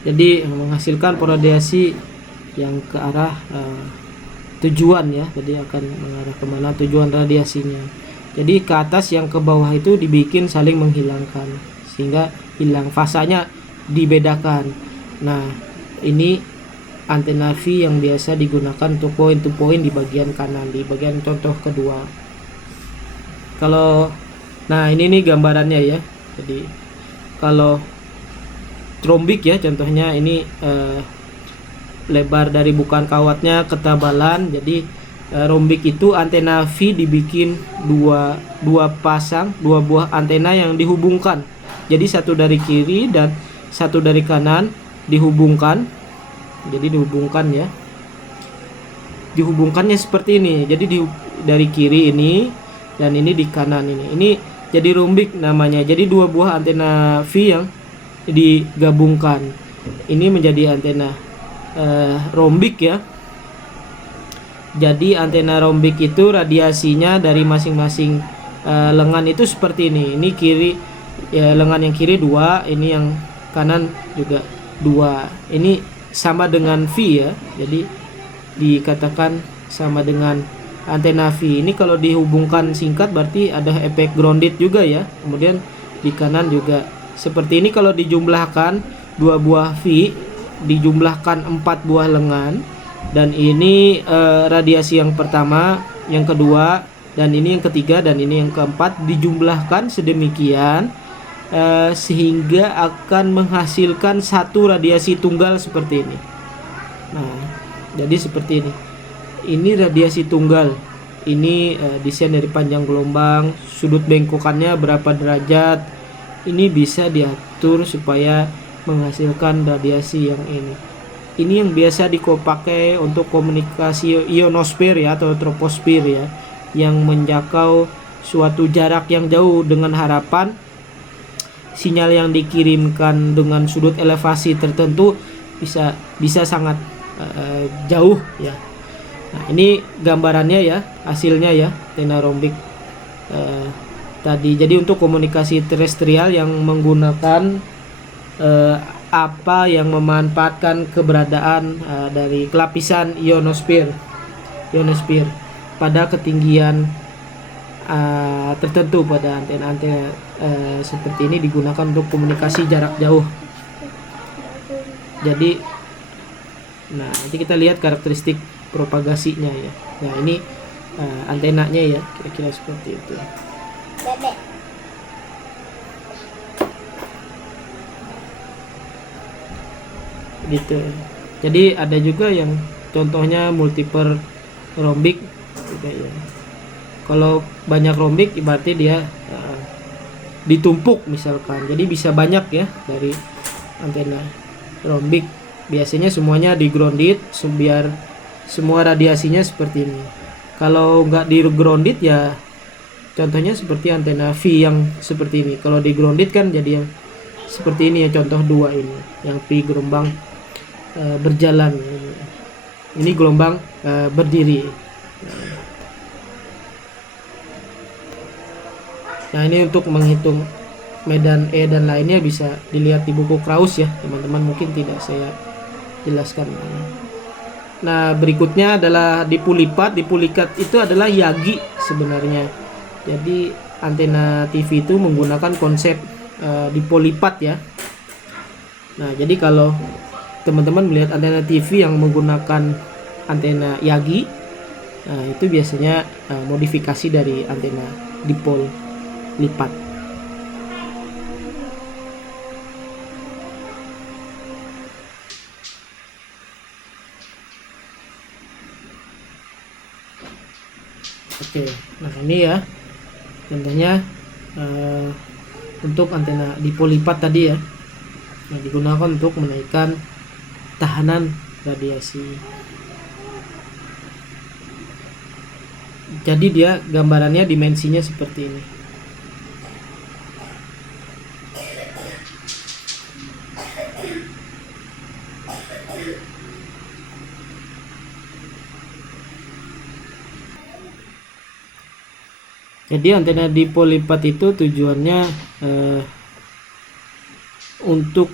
Jadi menghasilkan radiasi yang ke arah tujuan ya. Jadi akan mengarah kemana tujuan radiasinya. Jadi ke atas yang ke bawah itu dibikin saling menghilangkan sehingga hilang fasanya dibedakan. Nah, ini antena V yang biasa digunakan untuk point to point di bagian kanan, di bagian contoh kedua. Kalau nah ini nih gambarannya ya. Jadi kalau trombik ya contohnya ini lebar dari bukaan kawatnya, ketebalan. Jadi rombik itu antena V dibikin dua buah antena yang dihubungkan. Jadi satu dari kiri dan satu dari kanan dihubungkan. Jadi dihubungkan ya. Dihubungkannya seperti ini. Jadi dari kiri ini dan ini di kanan ini. Ini jadi rombik namanya. Jadi dua buah antena V yang digabungkan. Ini menjadi antena rombik ya. Jadi antena rombik itu radiasinya dari masing-masing lengan itu seperti ini. Ini kiri ya, lengan yang kiri 2, ini yang kanan juga 2. Ini sama dengan V ya. Jadi dikatakan sama dengan antena V. Ini kalau dihubungkan singkat berarti ada efek grounded juga ya. Kemudian di kanan juga seperti ini. Kalau dijumlahkan 2 buah V dijumlahkan 4 buah lengan, dan ini radiasi yang pertama, yang kedua, dan ini yang ketiga, dan ini yang keempat dijumlahkan sedemikian sehingga akan menghasilkan satu radiasi tunggal seperti ini. Nah, jadi seperti ini. Ini radiasi tunggal. Ini desain dari panjang gelombang, sudut bengkokannya berapa derajat. Ini bisa diatur supaya menghasilkan radiasi yang ini. Ini yang biasa dipakai untuk komunikasi ionosfer ya, atau troposfer ya, yang menjangkau suatu jarak yang jauh dengan harapan sinyal yang dikirimkan dengan sudut elevasi tertentu bisa sangat jauh ya. Nah, ini gambarannya ya, hasilnya ya, antena rombik tadi. Jadi untuk komunikasi terestrial yang menggunakan apa yang memanfaatkan keberadaan dari kelapisan ionosfer pada ketinggian tertentu, pada antena-antena seperti ini digunakan untuk komunikasi jarak jauh. Jadi nah, nanti kita lihat karakteristik propagasinya ya. Nah, ini antenanya ya, kira-kira seperti itu. Gitu. Jadi ada juga yang contohnya multiple rombik gitu ya. Kalau banyak rombik berarti dia ditumpuk misalkan. Jadi bisa banyak ya dari antena rombik. Biasanya semuanya di grounded biar semua radiasinya seperti ini. Kalau nggak di grounded ya contohnya seperti antena V yang seperti ini. Kalau di grounded kan jadi yang seperti ini ya, contoh 2 ini yang V gelombang berjalan, ini gelombang berdiri. Nah, ini untuk menghitung medan E dan lainnya bisa dilihat di buku Krauss ya teman-teman, mungkin tidak saya jelaskan. Nah, berikutnya adalah dipulipat. Dipulipat itu adalah Yagi sebenarnya. Jadi antena TV itu menggunakan konsep dipolipat ya. Nah, jadi kalau teman-teman melihat antena TV yang menggunakan antena Yagi, nah itu biasanya modifikasi dari antena dipol lipat. Oke, nah ini ya contohnya untuk antena dipol lipat tadi ya. Nah, digunakan untuk menaikkan tahanan radiasi. Jadi dia gambarannya dimensinya seperti ini. Jadi antena dipol lipat itu tujuannya untuk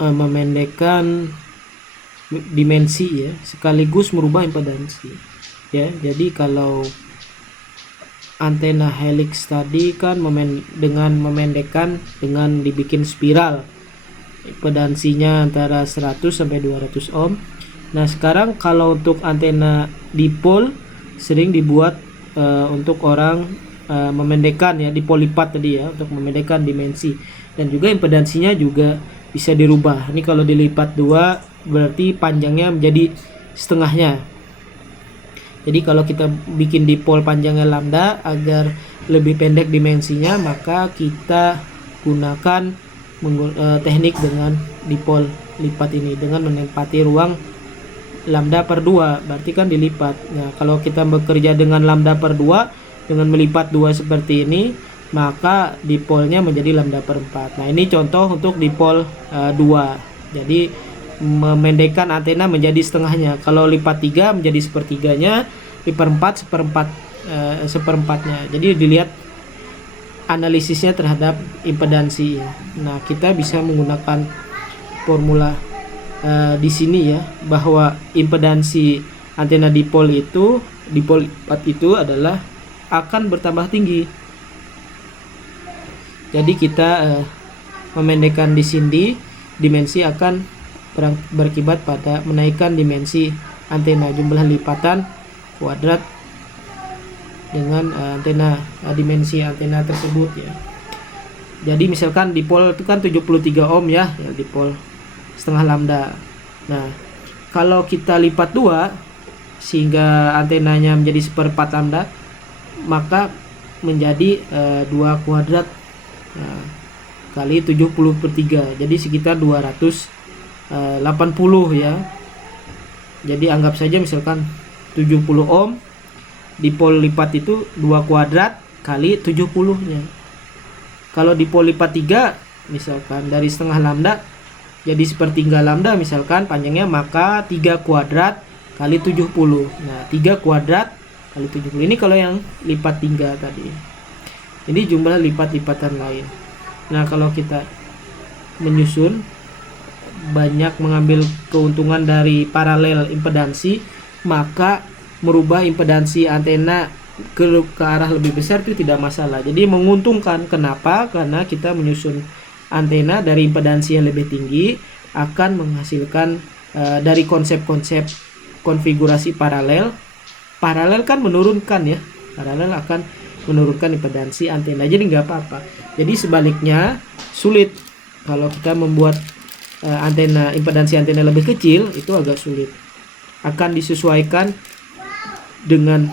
memendekkan dimensi ya, sekaligus merubah impedansi ya. Jadi kalau antena helix tadi kan dengan memendekkan dengan dibikin spiral, impedansinya antara 100 sampai 200 ohm. Nah, sekarang kalau untuk antena dipol sering dibuat untuk orang memendekkan ya, dipol lipat tadi ya, untuk memendekkan dimensi, dan juga impedansinya juga bisa dirubah. Ini kalau dilipat 2 berarti panjangnya menjadi setengahnya. Jadi kalau kita bikin dipol panjangnya lambda agar lebih pendek dimensinya, maka kita gunakan teknik dengan dipol lipat ini dengan menempati ruang lambda per 2, berarti kan dilipat. Nah, kalau kita bekerja dengan lambda per 2 dengan melipat 2 seperti ini, maka dipolnya menjadi lambda per 4. Nah, ini contoh untuk dipol 2. Jadi memendekkan antena menjadi setengahnya. Kalau lipat 3 menjadi sepertiganya, lipat 4 seperempatnya. Jadi dilihat analisisnya terhadap impedansi ya. Nah, kita bisa menggunakan formula di sini ya, bahwa impedansi antena dipol lipat itu adalah akan bertambah tinggi. Jadi kita memendekkan di sini, dimensi akan berakibat pada menaikkan dimensi antena, jumlah lipatan kuadrat dengan dimensi antena tersebut ya. Jadi misalkan dipol itu kan 73 ohm ya, dipol setengah lambda. Nah, kalau kita lipat 2 sehingga antenanya menjadi seperempat lambda, maka menjadi 2 kuadrat kali 70/3, jadi sekitar 280 ya. Jadi anggap saja misalkan 70 ohm, dipol lipat itu 2 kuadrat kali 70 nya. Kalau dipol lipat 3 misalkan dari setengah lambda jadi sepertiga lambda misalkan panjangnya, maka 3 kuadrat kali 70. Nah, 3 kuadrat kali 70 ini kalau yang lipat 3 tadi. Ini jumlah lipat-lipatan lain. Nah, kalau kita menyusun, banyak mengambil keuntungan dari paralel impedansi, maka merubah impedansi antena ke arah lebih besar itu tidak masalah. Jadi menguntungkan. Kenapa? Karena kita menyusun antena dari impedansi yang lebih tinggi akan menghasilkan dari konsep-konsep konfigurasi paralel. Paralel kan menurunkan ya, paralel akan menurunkan impedansi antena, jadi nggak apa-apa. Jadi sebaliknya sulit kalau kita membuat impedansi antena lebih kecil, itu agak sulit, akan disesuaikan dengan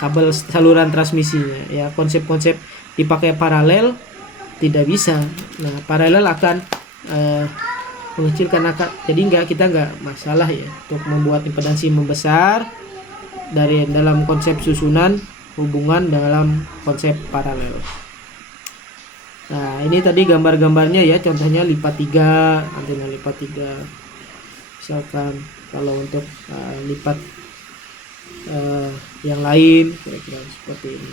kabel saluran transmisinya ya. Konsep-konsep dipakai paralel tidak bisa. Nah, paralel akan mengecilkan jadi kita nggak masalah ya untuk membuat impedansi membesar dari dalam konsep susunan hubungan dalam konsep paralel. Nah, ini tadi gambar-gambarnya ya, contohnya lipat 3, antena lipat 3. Misalkan kalau untuk lipat yang lain kira-kira seperti ini.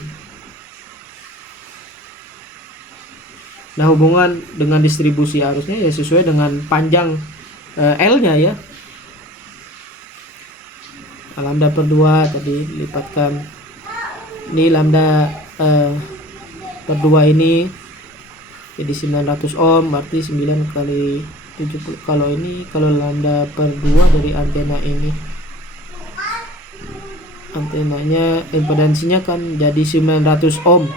Nah, hubungan dengan distribusi arusnya ya sesuai dengan panjang L-nya ya. Lambda per 2 tadi lipatkan. Ini lambda per 2 ini jadi 900 ohm, berarti 9 kali 70. Kalau lambda per 2 dari antena ini, antenanya impedansinya kan jadi 900 ohm.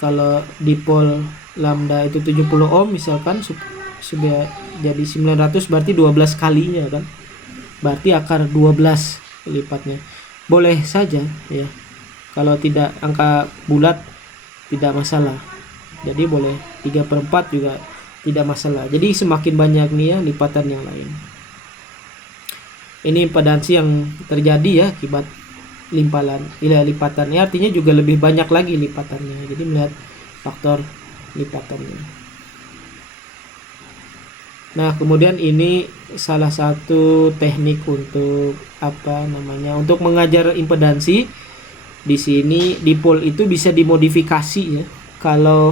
Kalau dipol lambda itu 70 ohm misalkan, sudah jadi 900 berarti 12 kalinya kan, berarti akar 12 lipatnya. Boleh saja ya, kalau tidak angka bulat tidak masalah, jadi boleh 3/4 juga tidak masalah. Jadi semakin banyak nih ya lipatan yang lain. Ini impedansi yang terjadi ya akibat lipatannya, artinya juga lebih banyak lagi lipatannya. Jadi melihat faktor lipatannya. Nah, kemudian ini salah satu teknik untuk untuk mengajar impedansi. Di sini dipol itu bisa dimodifikasi ya. Kalau